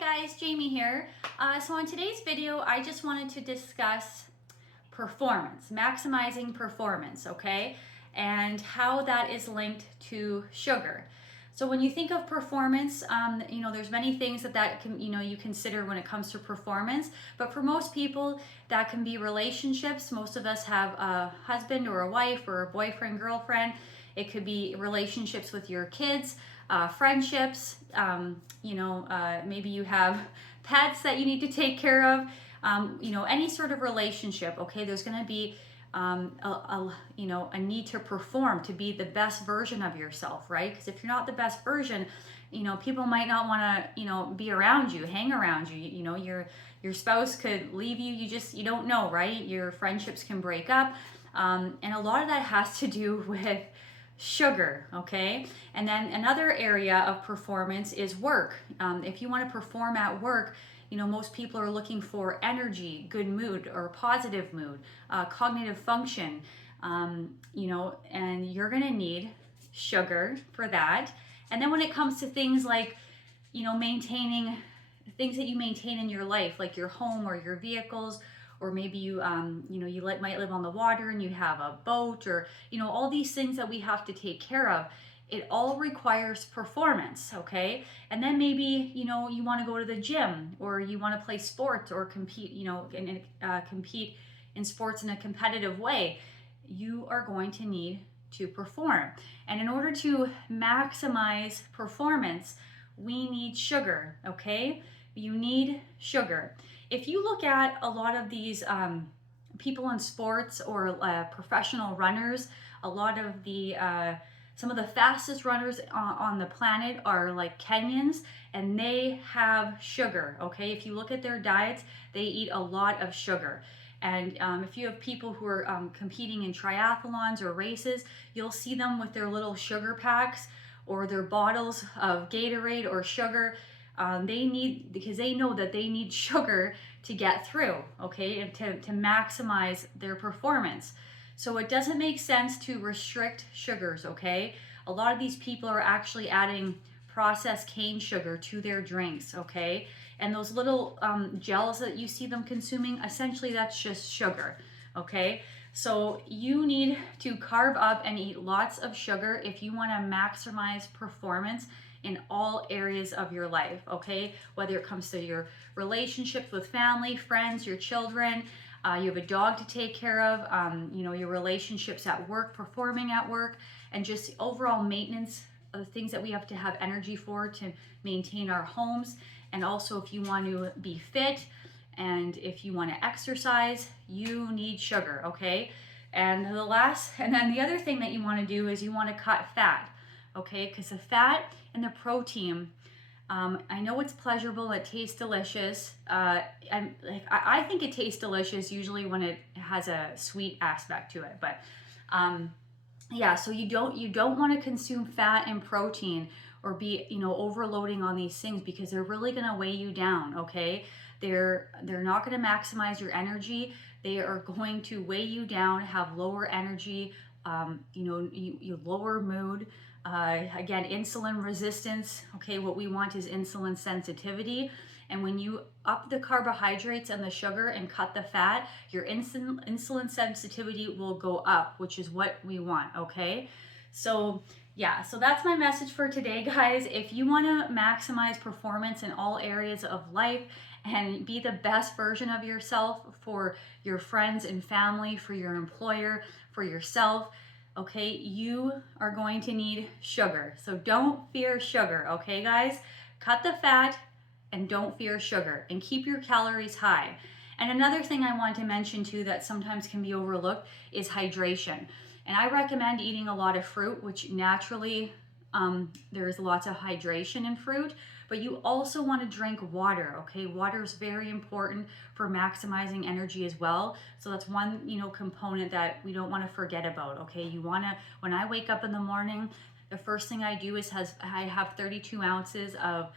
Hi guys, Jamie here. So in today's video, I just wanted to discuss performance, maximizing performance, okay? And how that is linked to sugar. So when you think of performance, there's many things that can, you consider when it comes to performance. But for most people, that can be relationships. Most of us have a husband or a wife or a boyfriend, girlfriend. It could be relationships with your kids, friendships. Maybe you have pets that you need to take care of. Any sort of relationship. Okay, there's going to be a need to perform, to be the best version of yourself, right? Because if you're not the best version, people might not want to, be around you, hang around you. Your spouse could leave you. You don't know, right? Your friendships can break up, and a lot of that has to do with sugar, okay? And then another area of performance is work. If you want to perform at work, most people are looking for energy, good mood, or positive mood, cognitive function, and you're going to need sugar for that. And then when it comes to things like, maintaining things that you maintain in your life, like your home or your vehicles, or maybe you might live on the water and you have a boat, or, all these things that we have to take care of. It all requires performance, okay? And then maybe, you want to go to the gym, or you want to play sports or compete, compete in sports in a competitive way. You are going to need to perform. And in order to maximize performance, we need sugar, okay? You need sugar. If you look at a lot of these people in sports or professional runners, a lot of the some of the fastest runners on the planet are like Kenyans, and they have sugar, okay? If you look at their diets, they eat a lot of sugar. And if you have people who are competing in triathlons or races, you'll see them with their little sugar packs or their bottles of Gatorade or sugar. Because they know that they need sugar to get through, okay, and to maximize their performance. So it doesn't make sense to restrict sugars, okay? A lot of these people are actually adding processed cane sugar to their drinks, okay? And those little gels that you see them consuming, essentially that's just sugar, okay? So you need to carb up and eat lots of sugar if you want to maximize performance in all areas of your life, okay? Whether it comes to your relationships with family, friends, your children, you have a dog to take care of, your relationships at work, performing at work, and just overall maintenance of the things that we have to have energy for to maintain our homes. And also if you want to be fit and if you want to exercise, you need sugar, okay? And then the other thing that you want to do is you want to cut fat, okay? Because the fat and the protein, I know it's pleasurable, it tastes delicious. I think it tastes delicious usually when it has a sweet aspect to it. But so you don't want to consume fat and protein or be overloading on these things, because they're really going to weigh you down, okay? They're not going to maximize your energy. They are going to weigh you down, have lower energy, you lower mood. Again, insulin resistance, okay, what we want is insulin sensitivity. And when you up the carbohydrates and the sugar and cut the fat, your insulin sensitivity will go up, which is what we want, okay? So that's my message for today, guys. If you want to maximize performance in all areas of life and be the best version of yourself for your friends and family, for your employer, for yourself, okay, you are going to need sugar. So don't fear sugar, okay, guys? Cut the fat and don't fear sugar, and keep your calories high. And another thing I want to mention too that sometimes can be overlooked is hydration. And I recommend eating a lot of fruit, which naturally there's lots of hydration in fruit, but you also want to drink water, okay? Water is very important for maximizing energy as well. So that's one, component that we don't want to forget about, okay? When I wake up in the morning, the first thing I do is I have 32 ounces of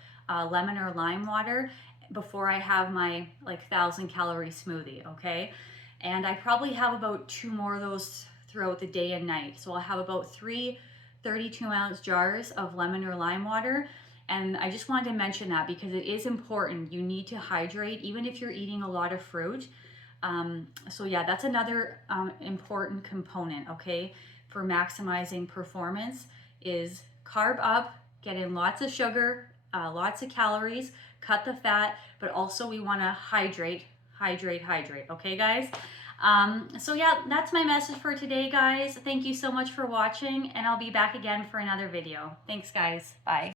lemon or lime water before I have my 1,000-calorie smoothie, okay? And I probably have about 2 more of those throughout the day and night. So I'll have about 3 32-ounce jars of lemon or lime water, And I just wanted to mention that because it is important. You need to hydrate even if you're eating a lot of fruit. So yeah, that's another important component, okay, for maximizing performance is carb up, get in lots of sugar, lots of calories, cut the fat, but also we want to hydrate, okay guys? So yeah, that's my message for today, guys. Thank you so much for watching, and I'll be back again for another video. Thanks, guys. Bye.